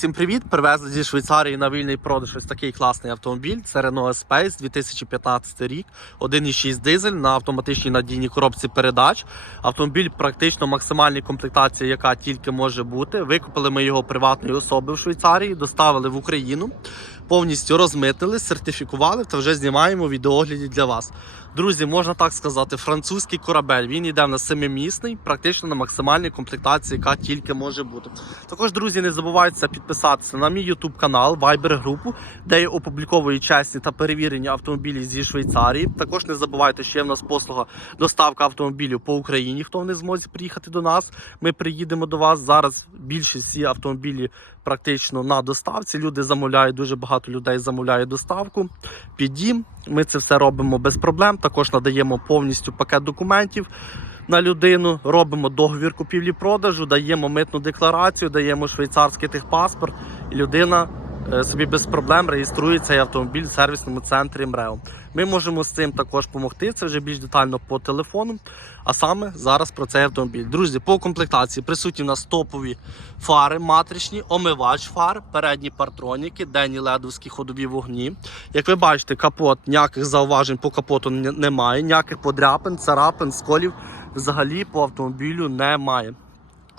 Всім привіт! Привезли зі Швейцарії на вільний продаж ось такий класний автомобіль. Це Renault Space 2015 рік, 1,6 дизель на автоматичній надійній коробці передач. Автомобіль практично максимальній комплектації, яка тільки може бути. Викупили ми його приватної особи в Швейцарії, доставили в Україну, повністю розмитнили, сертифікували та вже знімаємо відеогляді для вас. Друзі, можна так сказати, французький корабель. Він йде на семимісний, практично на максимальній комплектації, яка тільки може бути. Також, друзі, не забувайте підписатися на мій YouTube канал, Viber групу, де я опубліковую чесні та перевірені автомобілі зі Швейцарії. Також не забувайте, що є в нас послуга доставка автомобілів по Україні. Хто не зможе приїхати до нас, ми приїдемо до вас. Зараз більшість всі автомобілі практично на доставці. Люди замовляють, дуже багато людей замовляє доставку. Підім. Ми це все робимо без проблем. Також надаємо повністю пакет документів на людину, робимо договір купівлі-продажу, даємо митну декларацію, даємо швейцарський техпаспорт, і людина собі без проблем реєструє цей автомобіль в сервісному центрі МРЕО. Ми можемо з цим також допомогти. Це вже більш детально по телефону. А саме зараз про цей автомобіль. Друзі, по комплектації присутні в нас топові фари матричні, омивач фар, передні партроніки, денні ледовські ходові вогні. Як ви бачите, капот ніяких зауважень по капоту немає, ніяких подряпин, царапин, сколів взагалі по автомобілю немає.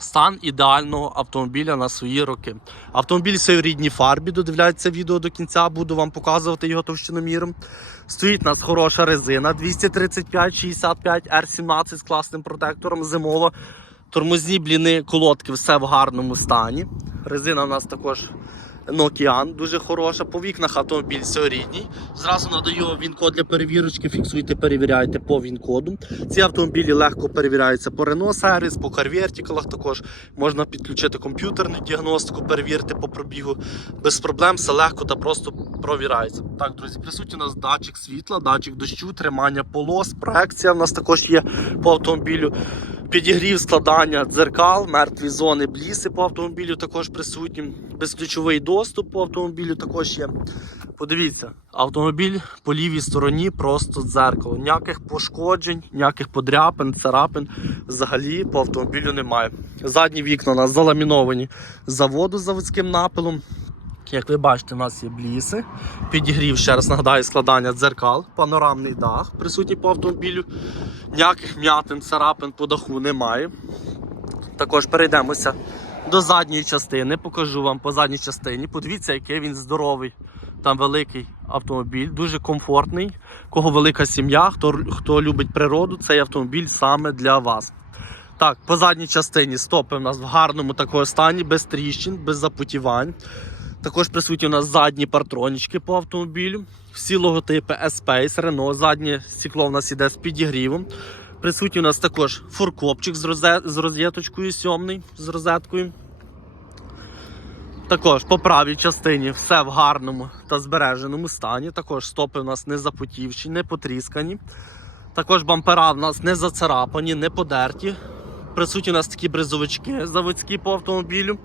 Стан ідеального автомобіля на свої роки. Автомобіль все в рідній фарбі. Додивляється відео до кінця, буду вам показувати його товщиноміром. Стоїть у нас хороша резина 235-65 R17 з класним протектором зимова. Тормозні бліни, колодки, все в гарному стані. Резина у нас також Nokian, дуже хороша. По вікнах автомобіль все. Зразу надаю він-код для перевірочки. Фіксуйте, перевіряйте по він-коду. Ці автомобілі легко перевіряються по Renault сервіс, по CarVerticalах також можна підключити комп'ютерну діагностику, перевірити по пробігу. Без проблем, все легко та просто провірається. Так, друзі, присутній у нас датчик світла, датчик дощу, тримання полос, проекція. У нас також є по автомобілю. Підігрів складання дзеркал, мертві зони, бліси по автомобілю також присутні. Безключовий доступ по автомобілю також є. Подивіться, автомобіль по лівій стороні просто дзеркало. Ніяких пошкоджень, ніяких подряпин, царапин взагалі по автомобілю немає. Задні вікна у нас заламіновані заводу заводським напилом. Як ви бачите, у нас є бліси. Підігрів, ще раз нагадаю, складання дзеркал, панорамний дах присутній по автомобілю. Ніяких м'ятин, царапин по даху немає. Також перейдемося до задньої частини. Покажу вам по задній частині. Подивіться, який він здоровий. Там великий автомобіль, дуже комфортний. Кого велика сім'я, хто, хто любить природу, цей автомобіль саме для вас. Так, по задній частині стопи у нас в гарному такому стані, без тріщин, без запотівань. Також присутні у нас задні партронічки по автомобілю. Всі логотипи S-Space, Renault. Заднє стекло у нас іде з підігрівом. Присутній у нас також фуркопчик з, розе... з розеточкою сьомний, з розеткою. Також по правій частині все в гарному та збереженому стані. Також стопи у нас не запотівші, не потріскані. Також бампера в нас не зацарапані, не подерті. Присутні у нас такі бризовички заводські по автомобілю.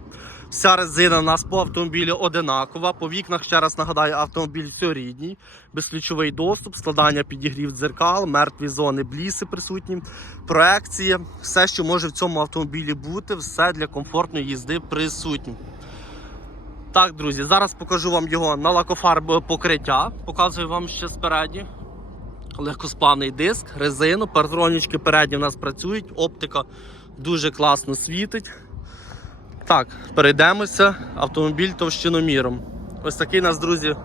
Вся резина у нас по автомобілю одинакова. По вікнах, ще раз нагадаю, автомобіль все рідній, безключовий доступ, складання підігрів дзеркал, мертві зони, бліси присутні, проекція. Все, що може в цьому автомобілі бути, все для комфортної їзди присутнє. Так, друзі, зараз покажу вам його на лакофарбове покриття. Показую вам ще спереді. Легкосплавний диск, резину, партронічки передні в нас працюють, оптика дуже класно світить. Так, перейдемося. Автомобіль товщиноміром. Ось такий у нас, друзі,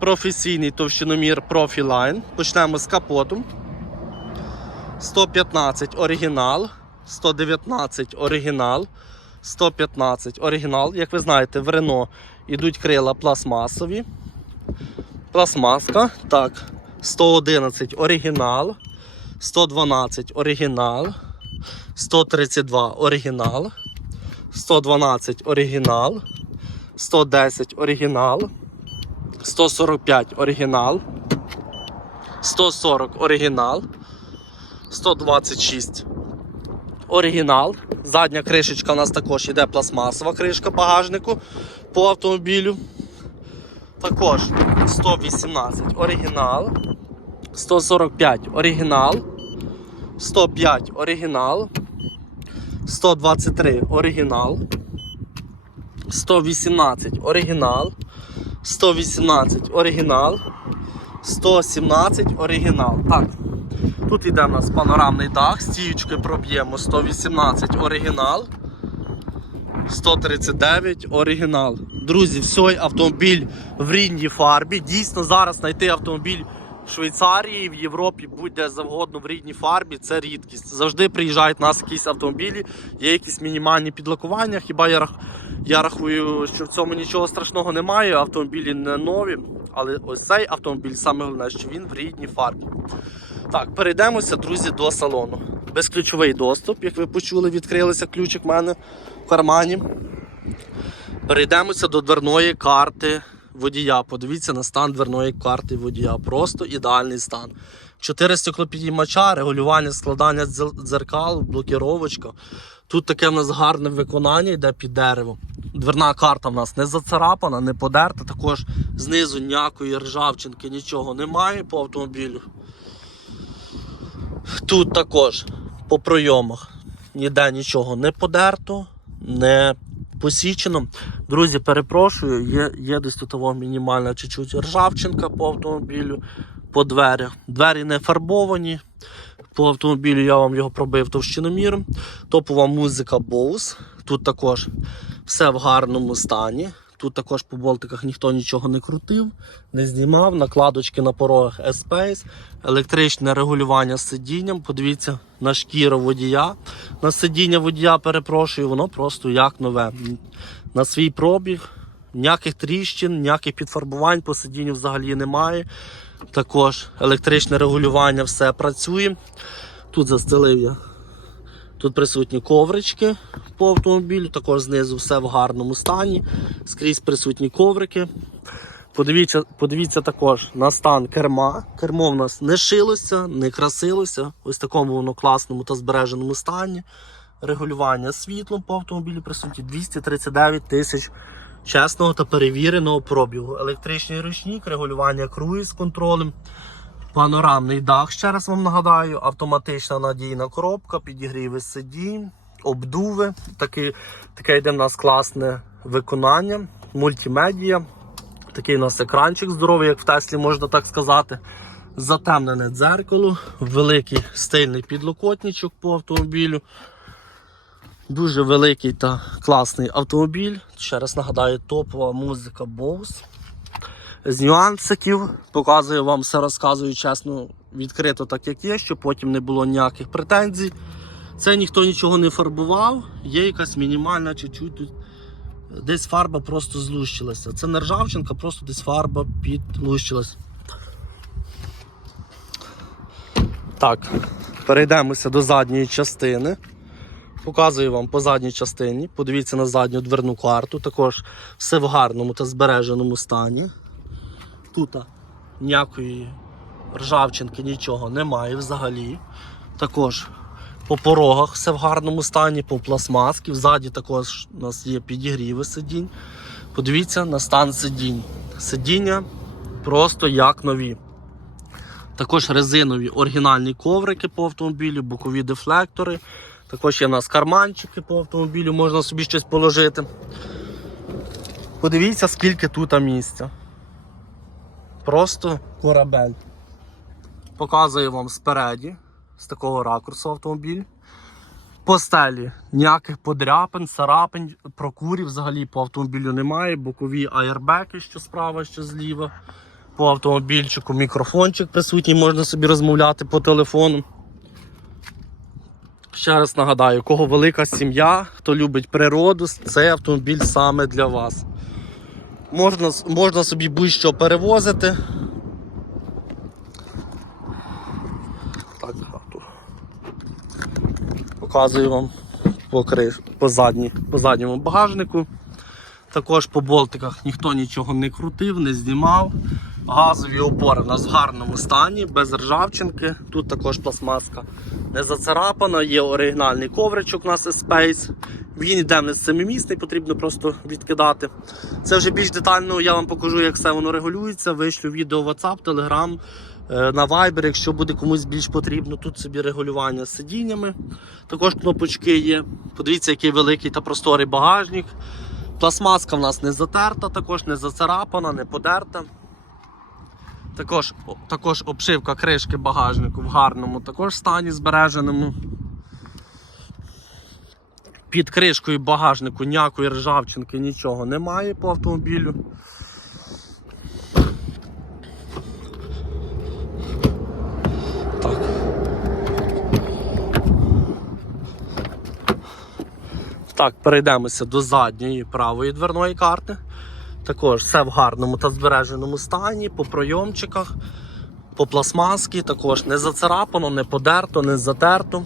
професійний товщиномір Profiline. Почнемо з капоту. 115 оригінал, 119 оригінал, 115 оригінал. Як ви знаєте, в Renault йдуть крила пластмасові. Пластмаска. Так, 111 оригінал, 112 оригінал, 132 оригінал. 112 оригінал, 110 оригінал, 145 оригінал, 140 оригінал, 126 оригінал. Задня кришечка у нас також йде пластмасова кришка багажнику по автомобілю. Також 118 оригінал, 145 оригінал, 105 оригінал. 123 оригінал, 118 оригінал. 118 оригінал. 117 оригінал. Так. Тут йде у нас панорамний дах, стіючки проб'ємо 118 оригінал. 139 оригінал. Друзі, все, автомобіль в рідній фарбі. Дійсно, зараз знайти автомобіль Швейцарії, в Європі, будь-де завгодно в рідній фарбі, це рідкість. Завжди приїжджають у нас якісь автомобілі, є якісь мінімальні підлакування. Хіба я, рах... я рахую, що в цьому нічого страшного немає. Автомобілі не нові. Але ось цей автомобіль, саме головне, що він в рідній фарбі. Так, перейдемося, друзі, до салону. Безключовий доступ, як ви почули, відкрилися ключик в мене в кармані. Перейдемося до дверної карти водія. Подивіться на стан дверної карти водія. Просто ідеальний стан. Чотири стеклопідіймача, регулювання складання дзеркал, блокіровочка. Тут таке в нас гарне виконання йде під дерево. Дверна карта в нас не зацарапана, не подерта. Також знизу ніякої ржавчинки, нічого немає по автомобілю. Тут також по пройомах ніде нічого не подерто, не посічено. Друзі, перепрошую, є, є десь тут мінімальна чуть-чуть ржавчинка по автомобілю, по дверях. Двері не фарбовані. По автомобілю я вам його пробив товщиноміром. Топова музика Bose. Тут також все в гарному стані. Тут також по болтиках ніхто нічого не крутив, не знімав. Накладочки на порогах S-Space, електричне регулювання з сидінням. Подивіться на шкіру водія. На сидіння водія, перепрошую, воно просто як нове. На свій пробіг, ніяких тріщин, ніяких підфарбувань по сидінню взагалі немає. Також електричне регулювання все працює. Тут застелив я. Тут присутні коврички по автомобілю, також знизу все в гарному стані. Скрізь присутні коврики. Подивіться, подивіться також на стан керма. Кермо в нас не шилося, не красилося. Ось в такому воно класному та збереженому стані. Регулювання світлом по автомобілю присутні 239 тисяч чесного та перевіреного пробігу. Електричний ручник, регулювання круїз контролем. Панорамний дах, ще раз вам нагадаю, автоматична надійна коробка, підігріви сидінь, обдуви. Таке, таке йде в нас класне виконання, мультимедія. Такий у нас екранчик здоровий, як в Теслі, можна так сказати. Затемнене дзеркало, великий стильний підлокотничок по автомобілю. Дуже великий та класний автомобіль. Ще раз нагадаю, топова музика Bose з нюансиків. Показую вам все розказую чесно, відкрито, так як є, щоб потім не було ніяких претензій. Це ніхто нічого не фарбував, є якась мінімальна чуть-чуть тут. Десь фарба просто злущилася. Це не ржавчинка, просто десь фарба підлущилась. Так, перейдемося до задньої частини. Показую вам по задній частині. Подивіться на задню дверну карту. Також все в гарному та збереженому стані. Тут ніякої ржавчинки, нічого немає взагалі. Також по порогах все в гарному стані, по пластмаски. Ззаді також у нас є підігріви сидінь. Подивіться на стан сидінь. Сидіння просто як нові. Також резинові оригінальні коврики по автомобілю, бокові дефлектори. Також є у нас карманчики по автомобілю, можна собі щось положити. Подивіться, скільки тут місця. Просто корабель. Показую вам спереді, з такого ракурсу автомобіль. По стелі ніяких подряпин, царапин, прокурів взагалі по автомобілю немає. Бокові аєрбеки, що справа, що зліва. По автомобільчику мікрофончик присутній, можна собі розмовляти по телефону. Ще раз нагадаю, кого велика сім'я, хто любить природу, цей автомобіль саме для вас. Можна, можна собі будь-що перевозити. Так. Показую вам по, криш, по, задні, по задньому багажнику. Також по болтиках ніхто нічого не крутив, не знімав. Газові опори в нас в гарному стані, без ржавчинки. Тут також пластмаска не зацарапана, є оригінальний ковричок у нас Space. Він йде не семимісний, потрібно просто відкидати. Це вже більш детально я вам покажу, як все воно регулюється. Вишлю відео в WhatsApp, Telegram, е, на Viber, якщо буде комусь більш потрібно. Тут собі регулювання з сидіннями. Також кнопочки є. Подивіться, який великий та просторий багажник. Пластмаска в нас не затерта, також не зацарапана, не подерта. Також, також обшивка кришки багажнику в гарному також стані збереженому. Під кришкою багажнику ніякої ржавчинки, нічого немає по автомобілю. Так. Так, перейдемося до задньої правої дверної карти. Також все в гарному та збереженому стані, по пройомчиках, по пластмаски, також не зацарапано, не подерто, не затерто.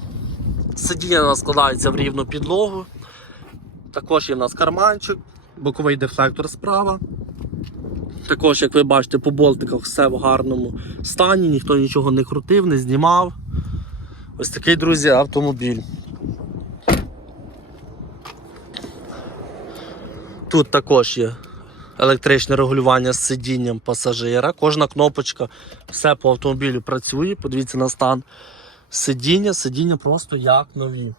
Сидіння складається в рівну підлогу. Також є в нас карманчик, боковий дефлектор справа. Також, як ви бачите, по болтиках все в гарному стані, ніхто нічого не крутив, не знімав. Ось такий, друзі, автомобіль. Тут також є електричне регулювання з сидінням пасажира. Кожна кнопочка, все по автомобілю працює. Подивіться на стан сидіння. Сидіння просто як нові.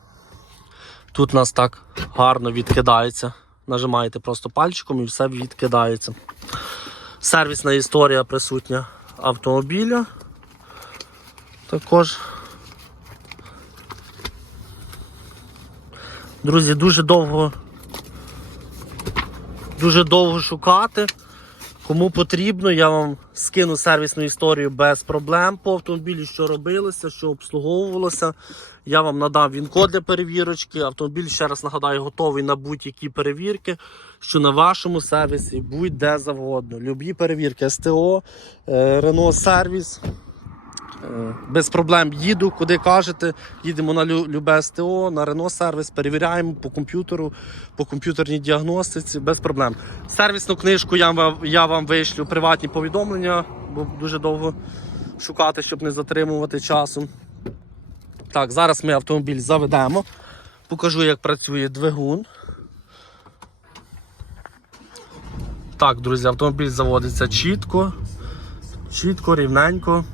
Тут нас так гарно відкидається. Нажимаєте просто пальчиком і все відкидається. Сервісна історія присутня автомобіля. Також. Друзі, дуже довго дуже довго шукати. Кому потрібно, я вам скину сервісну історію без проблем по автомобілю, що робилося, що обслуговувалося. Я вам надам він-код для перевірочки. Автомобіль, ще раз нагадаю, готовий на будь-які перевірки, що на вашому сервісі будь-де завгодно. Любі перевірки СТО, Рено сервіс. Без проблем їду, куди кажете. Їдемо на любе СТО, на Renault сервіс, перевіряємо по комп'ютеру, по комп'ютерній діагностиці, без проблем. Сервісну книжку я я вам вишлю приватні повідомлення, бо дуже довго шукати, щоб не затримувати часу. Так, зараз ми автомобіль заведемо. Покажу, як працює двигун. Так, друзі, автомобіль заводиться чітко, чітко, рівненько.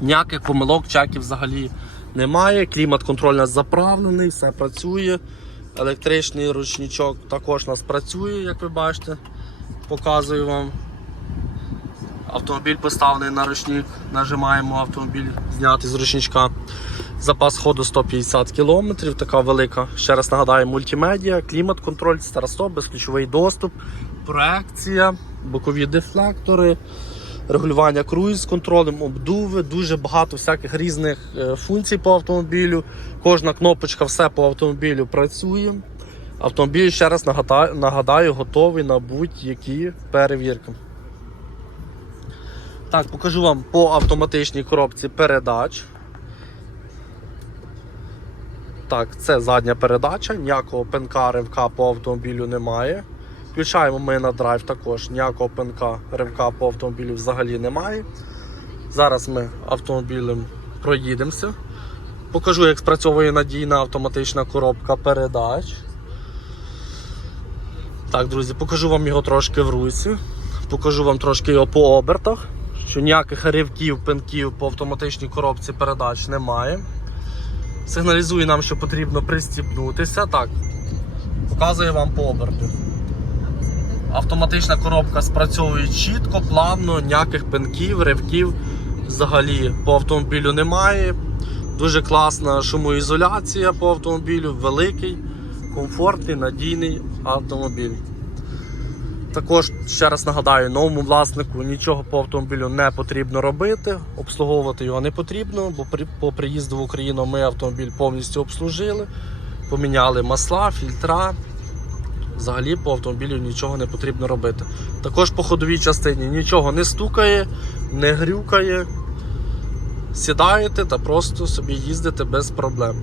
Ніяких помилок, чеків взагалі немає. Клімат-контроль у нас заправлений, все працює. Електричний ручничок також у нас працює, як ви бачите. Показую вам. Автомобіль поставлений на ручник. Нажимаємо автомобіль зняти з ручничка. Запас ходу 150 км, така велика. Ще раз нагадаю, мультимедіа, клімат-контроль, старостоп, безключовий доступ, проекція, бокові дефлектори регулювання круїз з контролем, обдуви, дуже багато всяких різних е, функцій по автомобілю. Кожна кнопочка, все по автомобілю працює. Автомобіль, ще раз нагадаю, нагадаю готовий на будь-які перевірки. Так, покажу вам по автоматичній коробці передач. Так, це задня передача, ніякого пенка ривка по автомобілю немає. Включаємо ми на драйв також, ніякого пенка ривка по автомобілю взагалі немає. Зараз ми автомобілем проїдемося. Покажу, як спрацьовує надійна автоматична коробка передач. Так, друзі, покажу вам його трошки в руці. Покажу вам трошки його по обертах, що ніяких ривків, пенків по автоматичній коробці передач немає. Сигналізує нам, що потрібно пристібнутися. Так, показую вам по оберту. Автоматична коробка спрацьовує чітко, плавно, ніяких пенків, ривків взагалі по автомобілю немає. Дуже класна шумоізоляція по автомобілю, великий, комфортний, надійний автомобіль. Також, ще раз нагадаю, новому власнику нічого по автомобілю не потрібно робити, обслуговувати його не потрібно, бо при, по приїзду в Україну ми автомобіль повністю обслужили, поміняли масла, фільтра. Взагалі по автомобілю нічого не потрібно робити. Також по ходовій частині нічого не стукає, не грюкає. Сідаєте та просто собі їздите без проблем.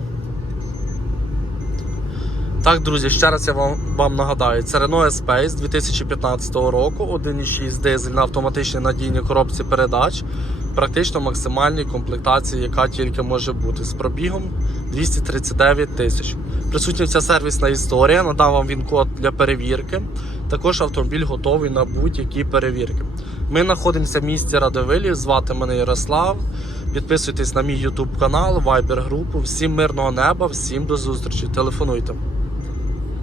Так, друзі, ще раз я вам, вам нагадаю, це Renault Espace 2015 року, 1,6 дизель на автоматичній надійній коробці передач, практично максимальній комплектації, яка тільки може бути, з пробігом 239 тисяч. Присутня вся сервісна історія, надам вам він код для перевірки. Також автомобіль готовий на будь-які перевірки. Ми знаходимося в місті Радовилі, звати мене Ярослав. Підписуйтесь на мій YouTube канал, Viber групу. Всім мирного неба, всім до зустрічі. Телефонуйте.